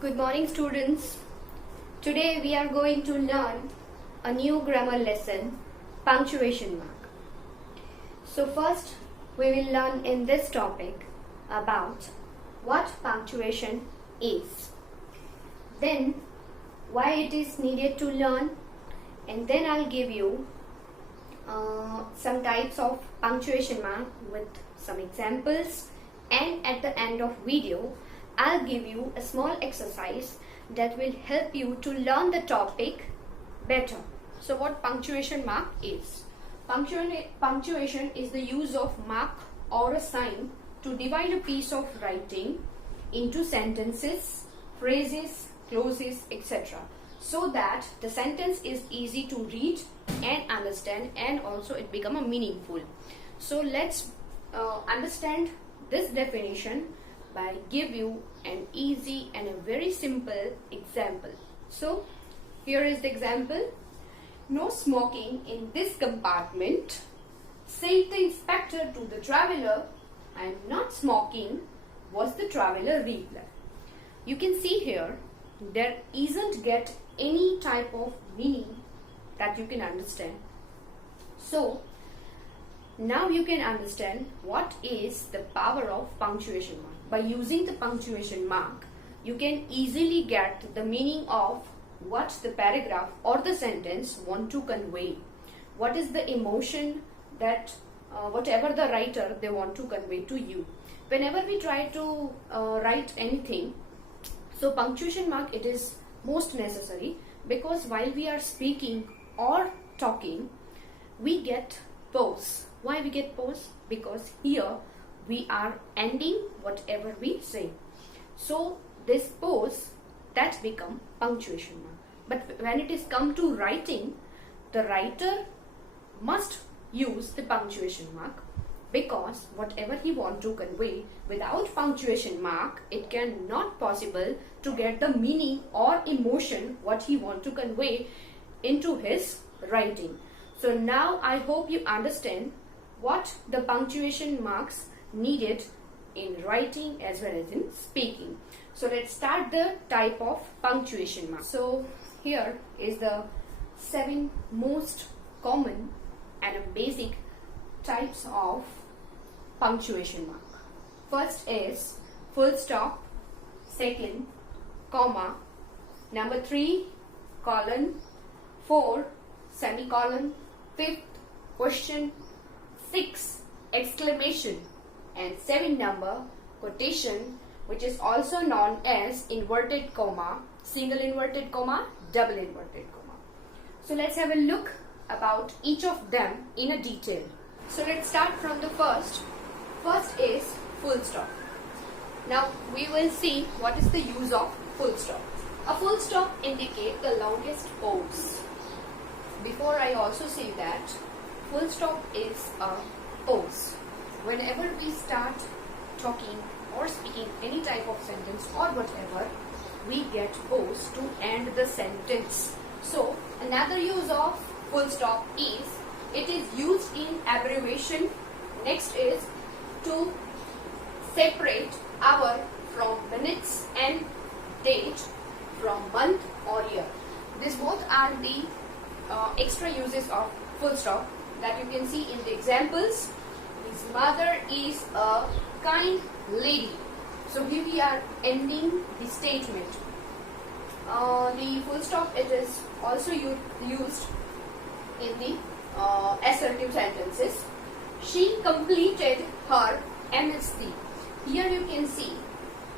Good morning, students. Today we are going to learn a new grammar lesson, punctuation mark. So first we will learn in this topic about what punctuation is, then why it is needed to learn, and then I'll give you some types of punctuation mark with some examples, and at the end of video I'll give you a small exercise that will help you to learn the topic better. So what punctuation mark is? Punctuation is the use of mark or a sign to divide a piece of writing into sentences, phrases, clauses, etc. so that the sentence is easy to read and understand, and also it become a meaningful. So let's understand this definition by give you an easy and a very simple example. So here is the example. No smoking in this compartment, said the inspector to the traveller. I am not smoking, was the traveller reply. You can see here there isn't get any type of meaning that you can understand. So now you can understand what is the power of punctuation mark. By using the punctuation mark, you can easily get the meaning of what the paragraph or the sentence want to convey. What is the emotion that whatever the writer they want to convey to you. Whenever we try to write anything, so punctuation mark it is most necessary, because while we are speaking or talking, we get pause. Why we get pause? Because here we are ending whatever we say. So this pause that become punctuation mark. But when it is come to writing, the writer must use the punctuation mark, because whatever he want to convey, without punctuation mark it cannot possible to get the meaning or emotion what he want to convey into his writing. So now I hope you understand what the punctuation marks needed in writing as well as in speaking. So let's start the type of punctuation mark. So here is the 7 most common and basic types of punctuation mark. First is full stop, second comma, number 3 colon, 4 semicolon, 5th question, 6 exclamation, and 7 number quotation, which is also known as inverted comma, single inverted comma, double inverted comma. So let's have a look about each of them in a detail. So let's start from the first. First is full stop. Now we will see what is the use of full stop. A full stop indicates the longest pause. Before I also say that full stop is a pause. Whenever we start talking or speaking any type of sentence or whatever, we get pause to end the sentence. So another use of full stop is it is used in abbreviation. Next is to separate hour from minutes and date from month or year. These both are the extra uses of full stop that you can see in the examples. His mother is a kind lady. So here we are ending the statement. The full stop it is also used in the assertive sentences. She completed her MSc. Here you can see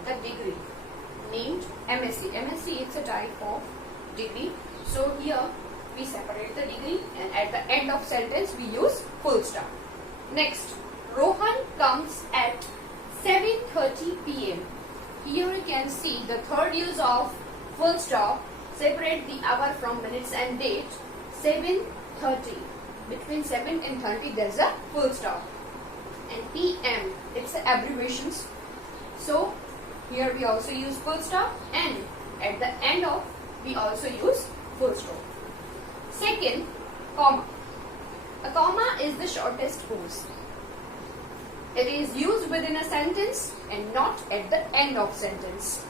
the degree named MSc. MSc is a type of degree. So here we separate the degree, and at the end of sentence we use full stop. Next, Rohan comes at 7:30 p.m. Here you can see the third use of full stop. Separate the hour from minutes and date. 7:30. Between 7 and 30 there is a full stop. And p.m. it's the abbreviations. So here we also use full stop, and at the end of we also use full stop. Second, comma. A comma is the shortest pause. It is used within a sentence and not at the end of sentence.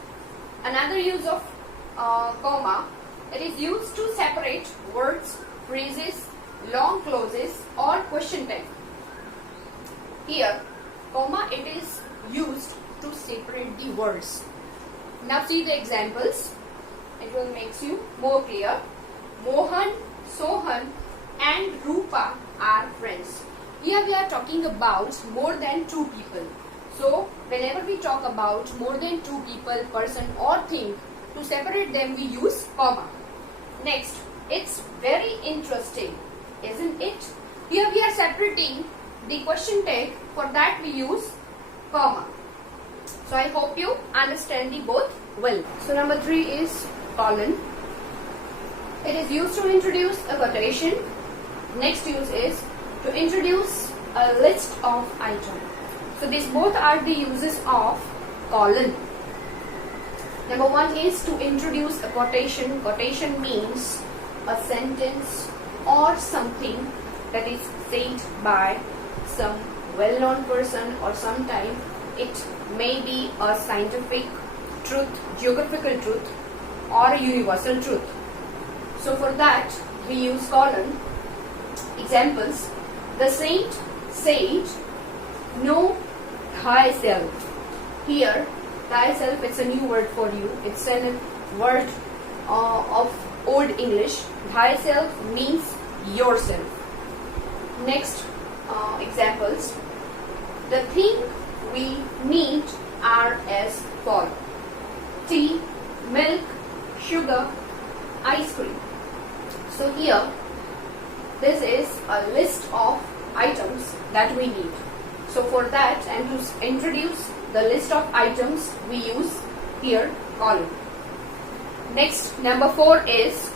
Another use of comma, it is used to separate words, phrases, long clauses or question tag. Here, comma, it is used to separate the words. Now see the examples. It will make you more clear. Mohan, Sohan and Rupa are friends. Here we are talking about more than two people. So whenever we talk about more than two people, person or thing, to separate them we use comma. Next, it's very interesting, isn't it? Here we are separating the question tag. For that we use comma. So I hope you understand the both well. So number 3 is colon. It is used to introduce a quotation. Next use is to introduce a list of items. So these both are the uses of colon. Number 1 is to introduce a quotation. Quotation means a sentence or something that is said by some well-known person, or sometime it may be a scientific truth, geographical truth or a universal truth. So for that we use colon. Examples: the saint said, know thyself. Here thyself, it's a new word for you. It's a word of old English. Thyself means yourself. Next examples: the thing we need are as follows: tea, milk, sugar, ice cream. So here this is a list of items that we need. So for that, and to introduce the list of items, we use here colon. Next, number 4 is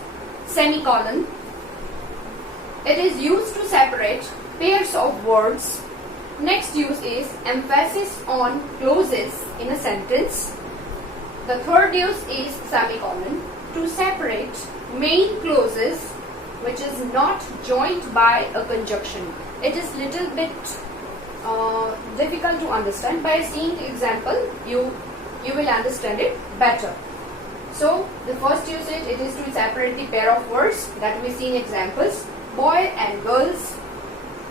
semicolon. It is used to separate pairs of words. Next use is emphasis on clauses in a sentence. The third use is semicolon, to separate main clauses which is not joined by a conjunction. It is little bit difficult to understand. By seeing the example, you will understand it better. So the first usage, it is to separate the pair of words that we see in examples: boy and girls,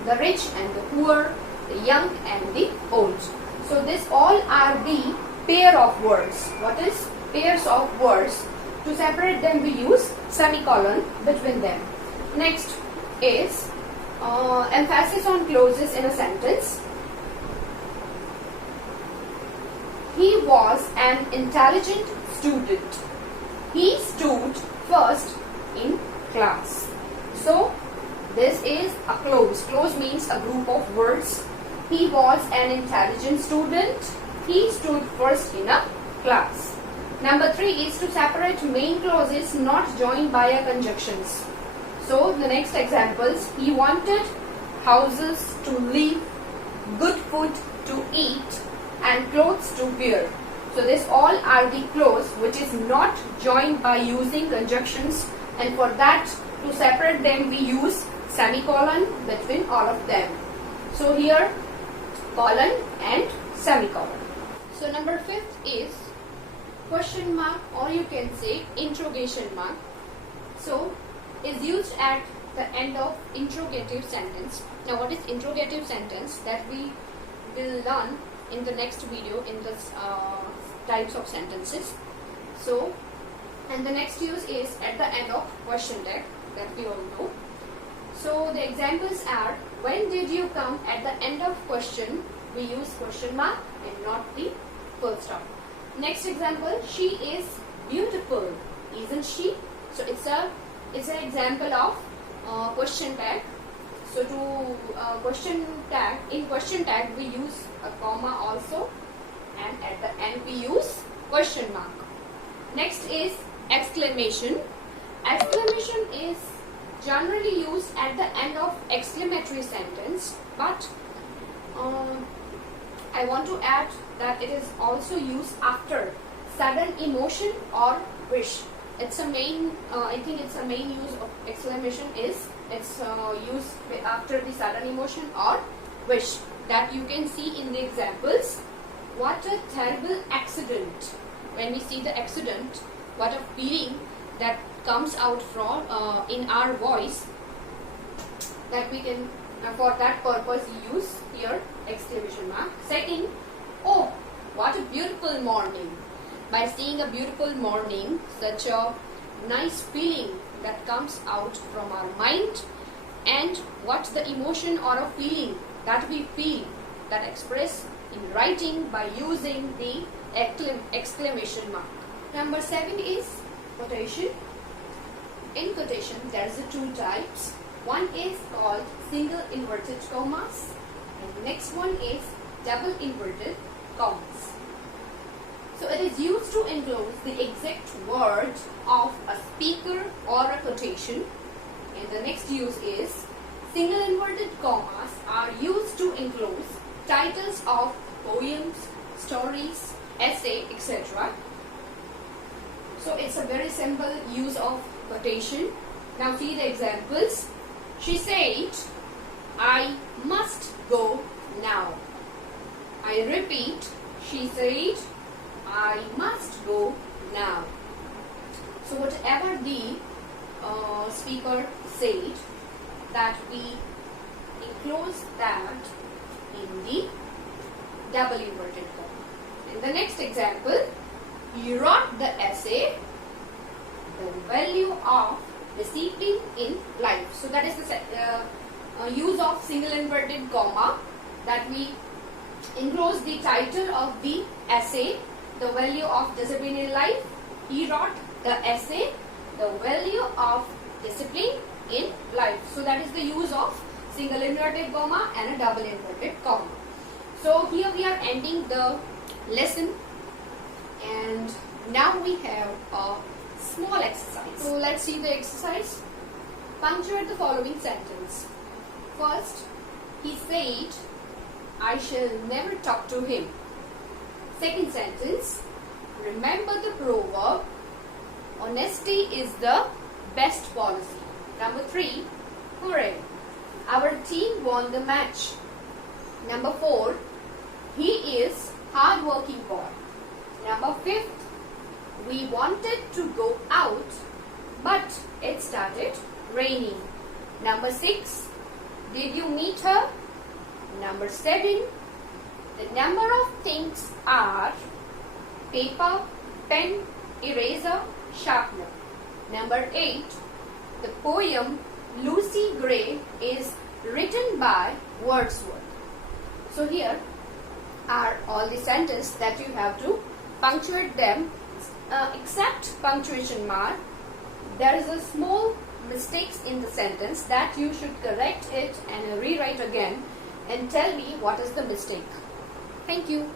the rich and the poor, the young and the old. So this all are the pair of words. What is pairs of words? To separate them we use semicolon between them. Next is emphasis on clauses in a sentence. He was an intelligent student. He stood first in class. So this is a clause. Clause means a group of words. He was an intelligent student. He stood first in a class. Number 3 is to separate main clauses not joined by a conjunctions. So the next examples: he wanted houses to live, good food to eat and clothes to wear. So this all are the clause which is not joined by using conjunctions, and for that, to separate them we use semicolon between all of them. So here colon and semicolon. So number 5th is question mark, or you can say interrogation mark. So is used at the end of interrogative sentence. Now what is interrogative sentence? That we will learn in the next video in this types of sentences. So, and the next use is at the end of question tag, that we all know. So the examples are: when did you come? At the end of question we use question mark and not the full stop. Next example: she is beautiful, isn't she? So it's an example of question tag. So to question tag, in question tag we use a comma also, and at the end we use question mark. Next is exclamation. Exclamation is generally used at the end of exclamatory sentence, but I want to add that it is also used after sudden emotion or wish. It's a main, I think it's a main use of exclamation is it's used after the sudden emotion or wish, that you can see in the examples. What a terrible accident! when we see the accident, what a feeling that comes out from in our voice, that we can for that purpose use here exclamation mark. Second, oh, what a beautiful morning. By seeing a beautiful morning, such a nice feeling that comes out from our mind, and what's the emotion or a feeling that we feel, that express in writing by using the exclamation mark. Number 7 is quotation. In quotation, there is two types. One is called single inverted commas, and the next one is double inverted commas. So it is used to enclose the exact word of a speaker or a quotation. And the next use is single inverted commas are used to enclose titles of poems, stories, essay, etc. So it's a very simple use of quotation. Now see the examples. She said, I must go now. I repeat, she said, I must go now. So whatever the speaker said, that we enclose that in the double inverted comma. In the next example, he wrote the essay, The Value of Discipline in Life. So that is the use of single inverted comma, that we enclose the title of the essay, The Value of Discipline in Life. He wrote the essay, The Value of Discipline in Life. So that is the use of single inverted comma and a double inverted comma. So here we are ending the lesson, and now we have a small exercise. So let's see the exercise. Punctuate the following sentence. First, he said, I shall never talk to him. Second sentence, remember the proverb, honesty is the best policy. Number 3, hooray, our team won the match. Number 4, he is hard-working boy. Number 5, we wanted to go out, but it started raining. Number 6, did you meet her? Number 7, the number of things are paper, pen, eraser, sharpener. Number 8, the poem Lucy Gray is written by Wordsworth. So here are all the sentences that you have to punctuate them, except punctuation mark. There is a small mistakes in the sentence that you should correct it and rewrite again and tell me what is the mistake. Thank you.